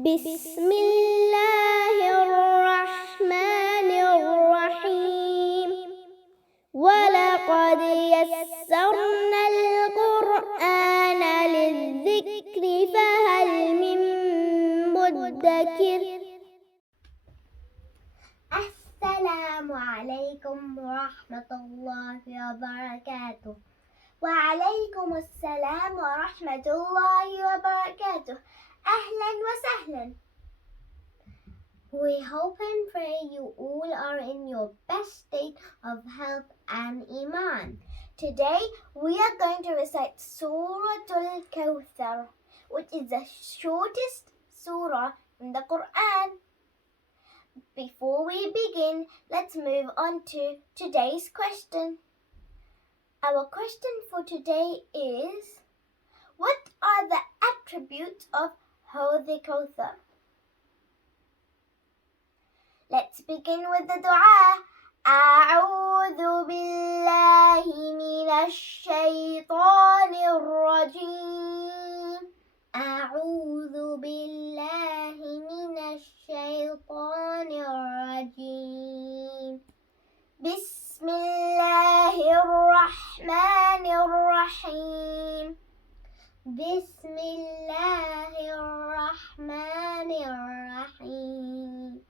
بسم الله الرحمن الرحيم ولقد يسرنا القرآن للذكر فهل من مدكر. السلام عليكم ورحمة الله وبركاته. وعليكم السلام ورحمة الله وبركاته. أهلا وسهلا. We hope and pray you all are in your best state of health and iman. Today we are going to recite Surah Al-Kawthar, which is the shortest surah in the Quran. Before we begin, let's move on to today's question. Our question for today is, what are the attributes of Al-Kawthar? Let's begin with the dua. أعوذ بالله من الشيطان الرجيم. أعوذ بالله من الشيطان الرجيم. بسم الله الرحمن الرحيم. بسم الله الرحمن الرحيم.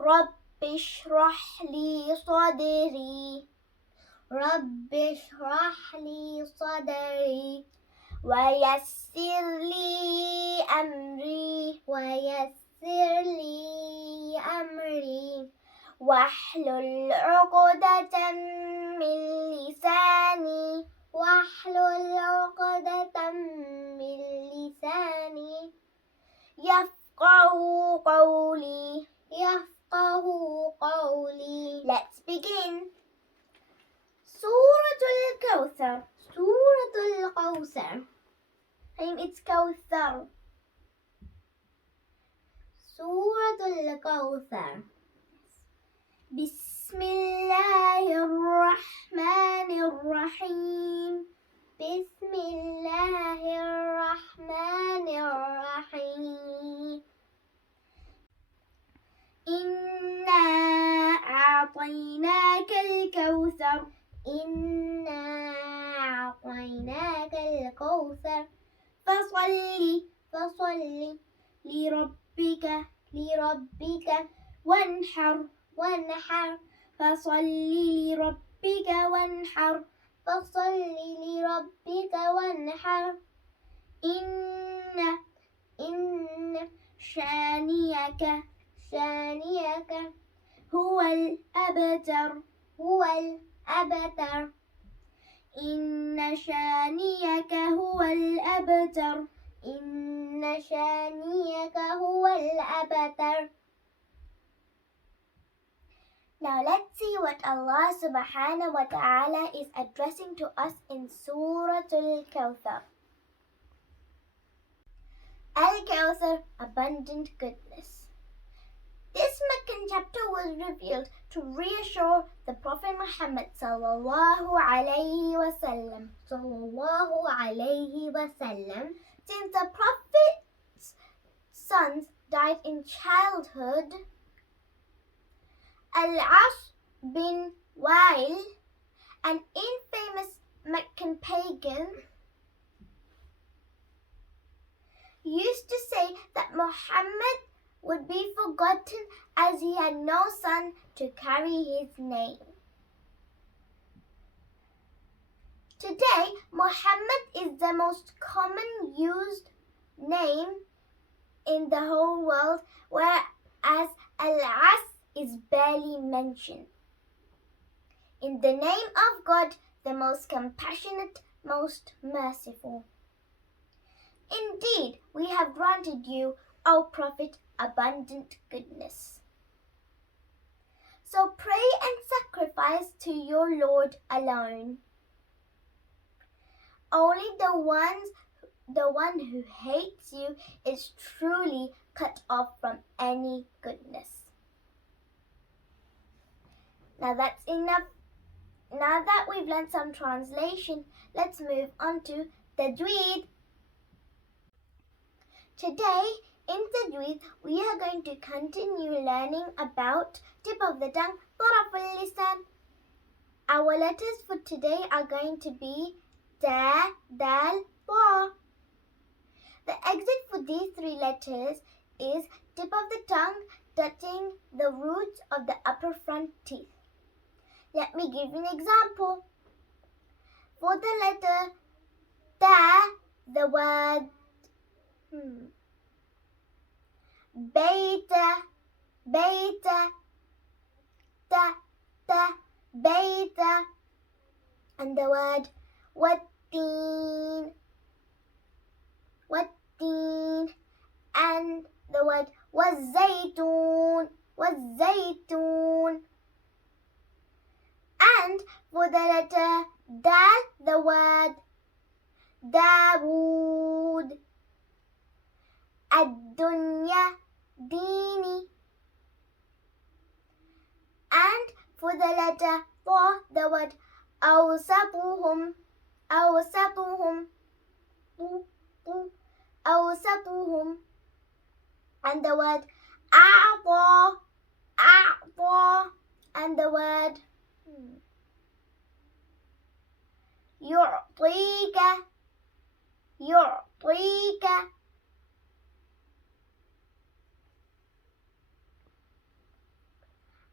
رب اشرح لي صدري. رب اشرح لي صدري ويسر لي أمري. ويسر لي أمري واحلل عقدة من لساني. واحلل عقدة من لساني يفقه قولي. يفقه قولي. Let's begin. Surah Al-Kawthar. Surah Al-Kawthar. It's Kawthar. Surah Al-Kawthar. بسم الله الرحمن الرحيم. بسم الله الرحمن الرحيم. إنا أعطيناك الكوثر. إنا أعطيناك الكوثر فصل لربك وانحر. فصل لربك وانحر. فصل لربك وانحر. إن شانئك هو الأبتر. إن شانئك هو الأبتر. إن شانئك هو الأبتر. Now let's see what Allah subhanahu wa ta'ala is addressing to us in Surah Al-Kawthar. Al-Kawthar, abundant goodness. This Meccan chapter was revealed to reassure the Prophet Muhammad sallallahu alayhi wasallam, since the Prophet's sons died in childhood. Al-As bin Wa'il, an infamous Meccan pagan, used to say that Muhammad would be forgotten as he had no son to carry his name. Today, Muhammad is the most common used name in the whole world, whereas Al-As is barely mentioned. In the name of God, the most compassionate, most merciful. Indeed, we have granted you, O Prophet, abundant goodness. So pray and sacrifice to your Lord alone. Only the one who hates you is truly cut off from any goodness. Now that's enough. Now that we've learned some translation, let's move on to Tajweed. Today in Tajweed Tajweed, we are going to continue learning about tip of the tongue, طرف اللسان. Our letters for today are going to be ta, dal, ta. The exit for these three letters is tip of the tongue touching the roots of the upper front teeth. Let me give you an example. For the letter ta, the word beta, beta, ta, ta, beta, and the word watteen, watteen, and the word wazaytoon, wazaytoon. And for the letter dal, the word Dawood, ad-dunya, dini. And for the letter ta, the word awsatuhum, awsatuhum, awsatuhum. And the word a'ta, a'ta. And the word yu'tika, yu'tika.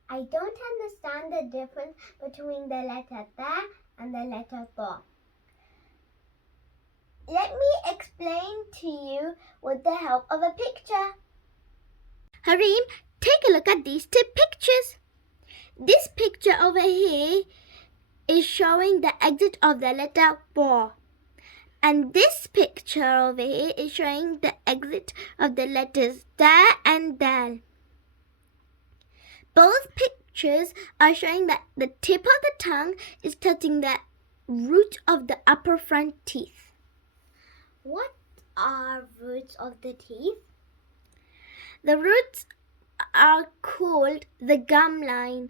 I don't understand the difference between the letter ta and the letter ta. Let me explain to you with the help of a picture. Hareem, take a look at these two pictures. This picture over here is showing the exit of the letter ta. And this picture over here is showing the exit of the letters ta and dal. Both pictures are showing that the tip of the tongue is touching the root of the upper front teeth. What are roots of the teeth? The roots are called the gum line.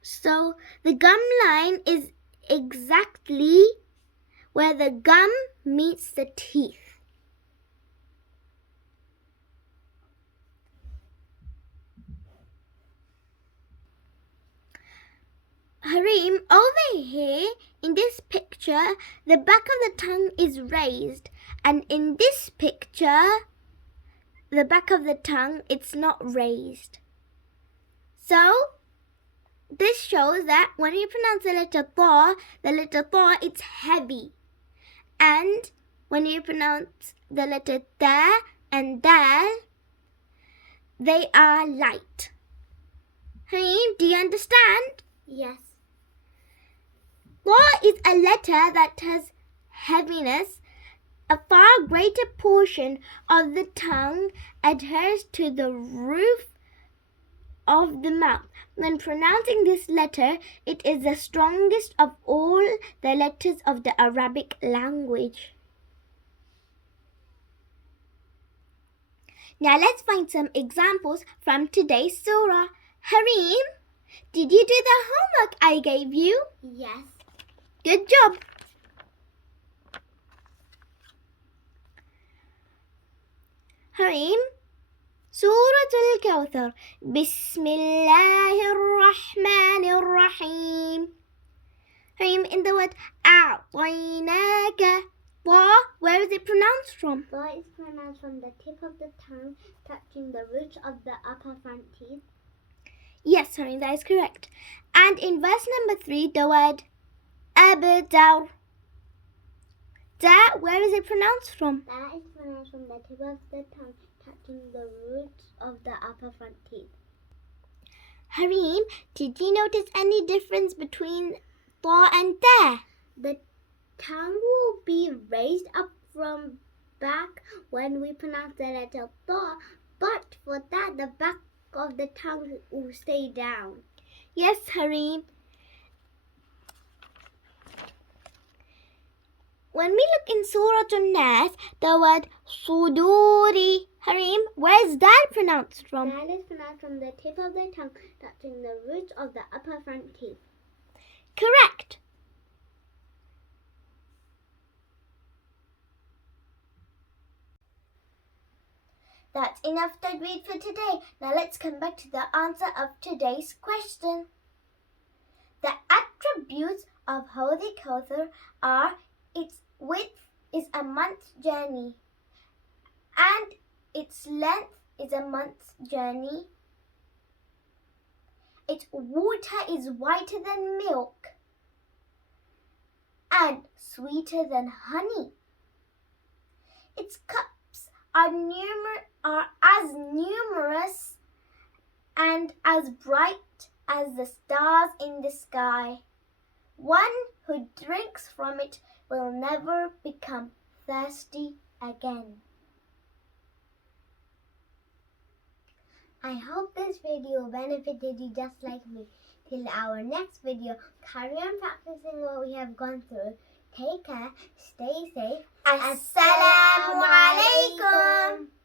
So the gum line is exactly where the gum meets the teeth. Hareem, over here in this picture, the back of the tongue is raised, and in this picture, the back of the tongue, it's not raised. So, this shows that when you pronounce the letter ta, it's heavy. And when you pronounce the letter ta and dal, they are light. Hareem, do you understand? Yes. Ta is a letter that has heaviness. A far greater portion of the tongue adheres to the roof of the mouth. When pronouncing this letter, it is the strongest of all the letters of the Arabic language. Now let's find some examples from today's surah. Hareem, did you do the homework I gave you? Yes. Good job. Hareem, Surah Al-Kawthar. Bismillahir-Rahmanir-Rahim. Hareem, in the word a'tainaka, ta, where is it pronounced from? Ta is pronounced from the tip of the tongue touching the root of the upper front teeth. Yes, Hareem, that is correct. And in verse number 3, the word abtar. That, where is it pronounced from? That is pronounced from the tip of the tongue touching the roots of the upper front teeth. Hareem, did you notice any difference between ta and ta? The tongue will be raised up from back when we pronounce the letter ta, but for that, the back of the tongue will stay down. Yes, Hareem. When we look in Surah An-Nas, the word suduri. Hareem, where is dal pronounced from? Dal is pronounced from the tip of the tongue touching the roots of the upper front teeth. Correct. That's enough Tajweed for today. Now let's come back to the answer of today's question. The attributes of Holy Kawthar are its width is a month's journey and its length is a month's journey. Its water is whiter than milk and sweeter than honey. Its cups are as numerous and as bright as the stars in the sky. One who drinks from it will never become thirsty again. I hope this video benefited you just like me. Till our next video, carry on practicing what we have gone through. Take care, stay safe. Assalamu alaikum.